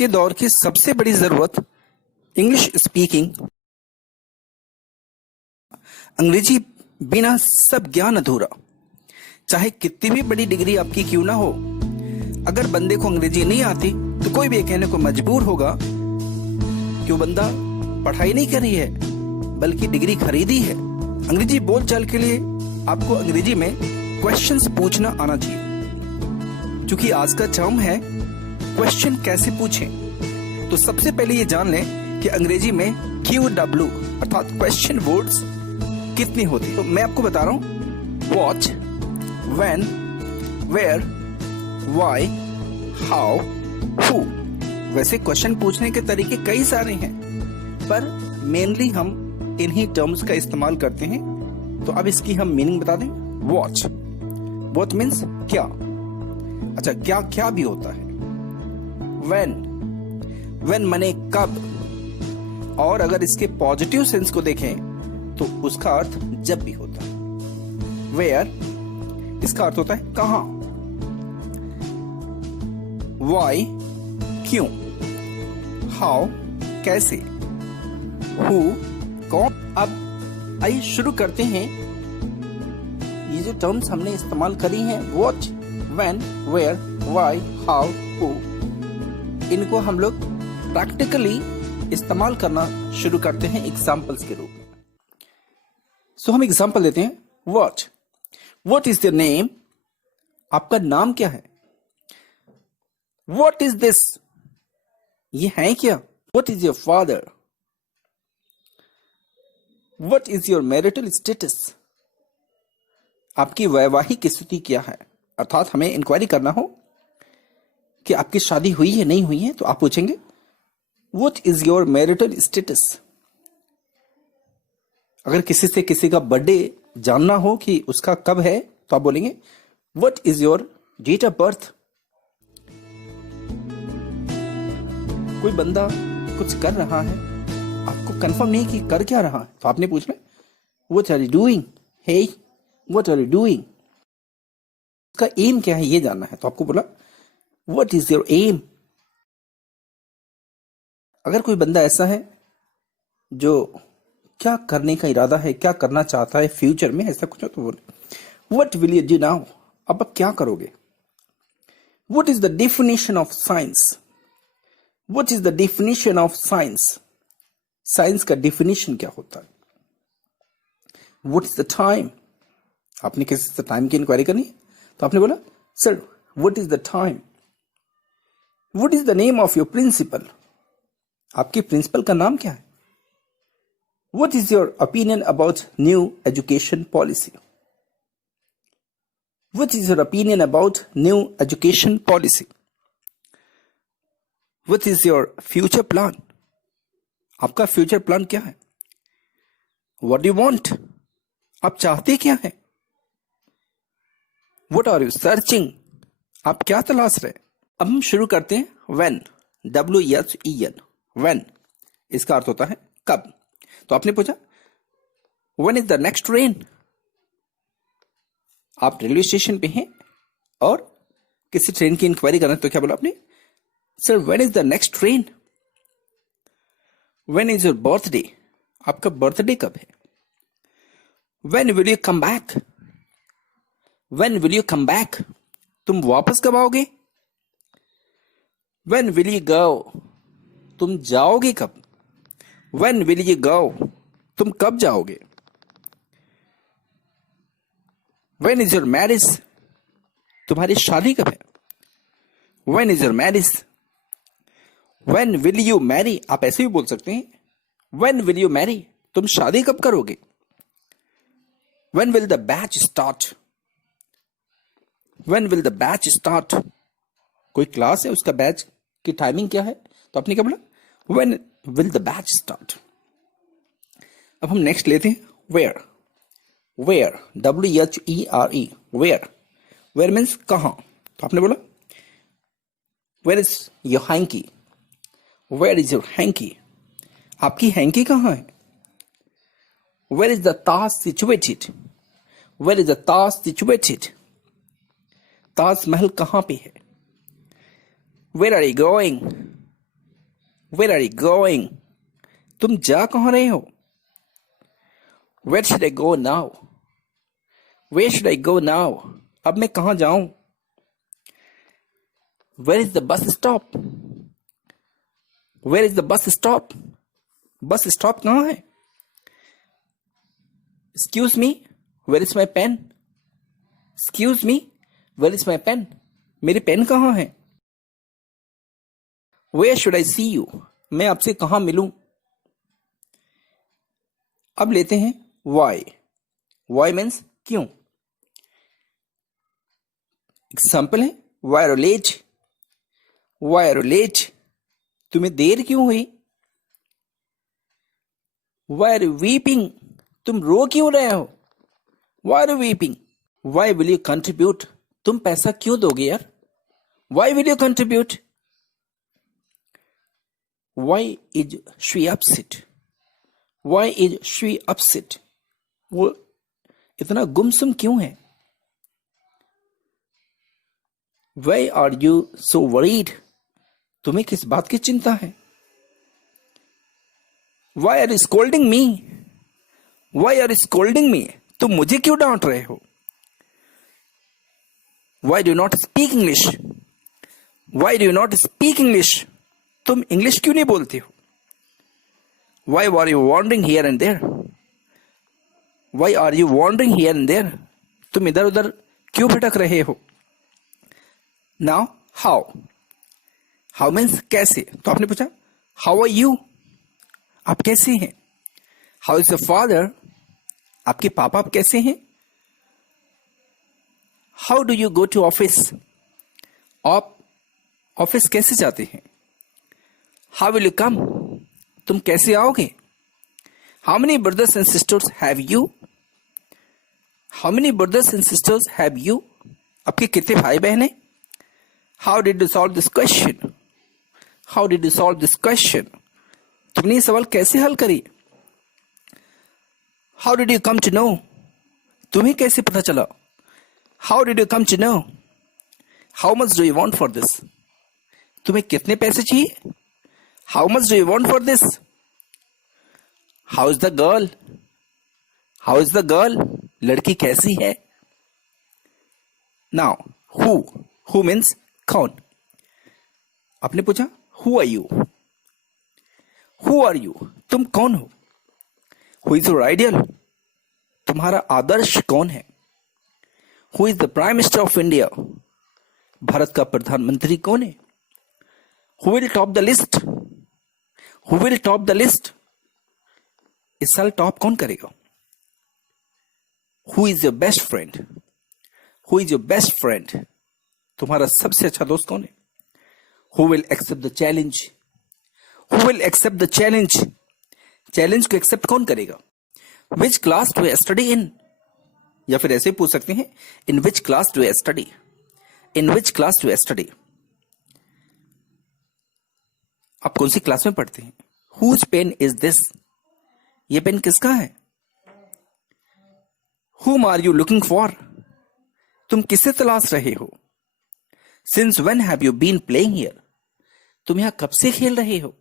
के दौर की सबसे बड़ी जरूरत इंग्लिश स्पीकिंग। अंग्रेजी बिना सब ज्ञान अधूरा। चाहे कितनी भी बड़ी डिग्री आपकी क्यों ना हो, अगर बंदे को अंग्रेजी नहीं आती तो कोई भी ये कहने को मजबूर होगा कि वो बंदा पढ़ाई नहीं करी है बल्कि डिग्री खरीदी है। अंग्रेजी बोलचाल के लिए आपको अंग्रेजी में क्वेश्चंस पूछना आना चाहिए, क्योंकि आज का टर्म है क्वेश्चन कैसे पूछें। तो सबसे पहले ये जान लें कि अंग्रेजी में QW अर्थात क्वेश्चन वर्ड्स कितनी होती। तो मैं आपको बता रहा हूं what, when, where, why, how, who. वैसे क्वेश्चन पूछने के तरीके कई सारे हैं, पर मेनली हम इन्हीं टर्म्स का इस्तेमाल करते हैं। तो अब इसकी हम मीनिंग बता दें। व्हाट मीन्स क्या। अच्छा, क्या क्या भी होता है। व्हेन माने कब, और अगर इसके पॉजिटिव सेंस को देखें तो उसका अर्थ जब भी होता है। वेयर, इसका अर्थ होता है कहां। व्हाई, क्यों। हाउ, कैसे। हु, कौन। अब आइए शुरू करते हैं। ये जो टर्म्स हमने इस्तेमाल करी हैं, what, when, where, why, how, who, इनको हम लोग प्रैक्टिकली इस्तेमाल करना शुरू करते हैं एग्जाम्पल्स के रूप में। सो हम एग्जाम्पल देते हैं। व्हाट इज योर नेम, आपका नाम क्या है। व्हाट इज दिस, ये है क्या। What is your father. What is your marital status, आपकी वैवाहिक स्थिति क्या है। अर्थात हमें इंक्वायरी करना हो कि आपकी शादी हुई है नहीं हुई है, तो आप पूछेंगे what is your marital status. अगर किसी से किसी का बर्थडे जानना हो कि उसका कब है, तो आप बोलेंगे what is your date of birth. कोई बंदा कुछ कर रहा है, आपको कंफर्म नहीं कि कर क्या रहा है, तो आपने पूछना what are you doing. Hey, what are you doing, उसका एम क्या है ये जानना है, तो आपको बोला व्हाट इज योर एम। अगर कोई बंदा ऐसा है जो क्या करने का इरादा है, क्या करना चाहता है फ्यूचर में, ऐसा कुछ हो तो बोले what will you do now, अब आप क्या करोगे। What is the definition of science. What is the definition of science, science का डेफिनेशन क्या होता है। व्हाट इज द टाइम, आपने किसी से टाइम की इंक्वायरी करनी है, तो आपने बोला sir what is the time. What is the name of your principal, आपके प्रिंसिपल का नाम क्या है। What is your opinion about new education policy. What is your opinion about new education policy. What is your future plan, आपका future plan क्या है। What do you want, आप चाहते क्या है। व्हाट आर यू सर्चिंग, आप क्या तलाश रहे। अब हम शुरू करते हैं व्हेन, WHEN, व्हेन, इसका अर्थ होता है कब। तो आपने पूछा when is the next train, आप रेलवे स्टेशन पे हैं और किसी ट्रेन की इंक्वायरी कर रहे हैं, तो क्या बोला आपने sir when is the next train. When is your birthday, आपका बर्थडे कब है। When will you come back, when will you come back, तुम वापस कब आओगे। व्हेन विल यू गो, तुम जाओगे कब। व्हेन विल यू गो, तुम कब जाओगे। व्हेन इज योर मैरिज, तुम्हारी शादी कब है। When is your marriage. When will you Mary, आप ऐसे भी बोल सकते हैं व्हेन विल यू मैरी, तुम शादी कब करोगे। When will the batch start, when will the batch start, कोई क्लास है उसका बैच की टाइमिंग क्या है, तो आपने क्या बोला when will the batch start. अब हम नेक्स्ट लेते हैं where. Where, WHERE, where. Where means कहां, तो आपने बोला where is your hanky. Where is your hanky, आपकी हैंकी कहां है। Where is the Taj situated, where is the Taj situated, Taj Mahal कहां पे है। Where are you going, Where are you going? तुम जा कहाँ रहे हो? Where should I go now? Where should I go now? अब मैं कहाँ जाऊं? Where is the bus stop? Where is the bus stop? Bus stop कहाँ है? Excuse me, where is my pen? Excuse me, where is my pen? मेरी pen कहाँ है? Where should I see you? मैं आपसे कहाँ मिलूं? अब लेते हैं why. Why means क्यों. एग्जाम्पल है why are you late? Why are you late? तुम्हें देर क्यों हुई? Why are you weeping? तुम रो क्यों रहे हो? Why are you weeping? Why will you contribute? तुम पैसा क्यों दोगे यार? Why will you contribute? Why is she upset? Why is she upset? वो इतना गुमसुम क्यों है? Why are you so worried? तुम्हें किस बात की चिंता है? Why are you scolding me? Why are you scolding me? तुम मुझे क्यों डांट रहे हो? Why do you not speak English? Why do you not speak English? तुम इंग्लिश क्यों नहीं बोलते हो? Why are you wandering here and there? Why are you wandering here and there? तुम इधर उधर क्यों भटक रहे हो? Now, how? How means कैसे? तो आपने पूछा how are you? आप कैसे हैं? How is your father? आपके पापा आप कैसे हैं? How do you go to office? आप ऑफिस कैसे जाते हैं? How will you come? तुम कैसे आओगे? How many brothers and sisters have you? How many brothers and sisters have you? आपके कितने भाई बहन हैं? How did you solve this question? How did you solve this question? तुमने ये सवाल कैसे हल करी? How did you come to know? तुम्हें कैसे पता चला? How did you come to know? How much do you want for this? तुम्हें कितने पैसे चाहिए? How much do you want for this? How is the girl? How is the girl? लड़की कैसी है? Now, who? Who means कौन? आपने पूछा who are you? Who are you? तुम कौन हो? Who is your ideal? तुम्हारा आदर्श कौन है? Who is the Prime Minister of India? Bharat का प्रधानमंत्री कौन है? Who will top the list? Who will top the list? इस साल टॉप कौन करेगा? Who is your best friend? Who is your best friend? तुम्हारा सबसे अच्छा दोस्त कौन है? Who will accept the challenge? Who will accept the challenge? Challenge को एक्सेप्ट कौन करेगा? Which class do you study in? या फिर ऐसे पूछ सकते हैं in which class do you study? In which class do you study? आप कौन सी क्लास में पढ़ते हैं? Whose pen is this? ये पेन किसका है? Whom are you looking for? तुम किसे तलाश रहे हो? Since when have you been playing here? तुम यहां कब से खेल रहे हो?